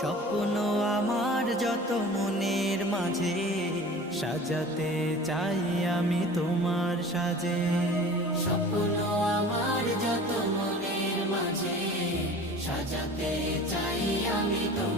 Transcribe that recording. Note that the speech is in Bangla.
স্বপ্ন আমার যত মনের মাঝে সাজাতে চাই আমি তোমার সাজে। স্বপ্ন আমার যত মনের মাঝে সাজাতে চাই আমি তোমার